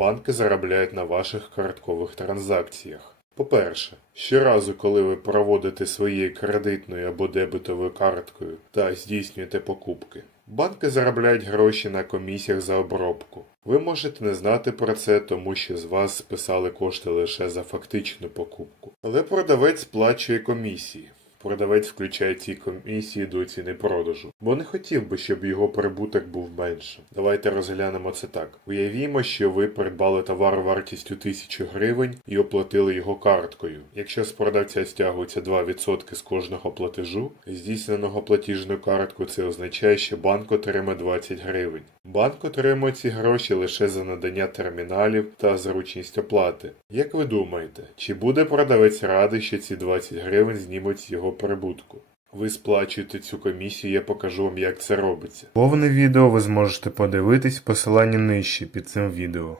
банки заробляють на ваших карткових транзакціях. По-перше, щоразу, коли ви проводите своєю кредитною або дебетовою карткою та здійснюєте покупки, банки заробляють гроші на комісіях за обробку. Ви можете не знати про це, тому що з вас списали кошти лише за фактичну покупку. Але продавець сплачує комісії. Продавець включає ці комісії до ціни продажу, бо не хотів би, щоб його прибуток був меншим. Давайте розглянемо це так. Уявімо, що ви придбали товар вартістю 1000 гривень і оплатили його карткою. Якщо з продавця стягується 2% з кожного платежу, здійсненого платіжною карткою, це означає, що банк отримає 20 гривень. Банк отримує ці гроші лише за надання терміналів та зручність оплати. Як ви думаєте, чи буде продавець радий, що ці 20 гривень знімуть з його прибутку? Ви сплачуєте цю комісію, я покажу вам, як це робиться. Повне відео ви зможете подивитись в посиланні нижче під цим відео.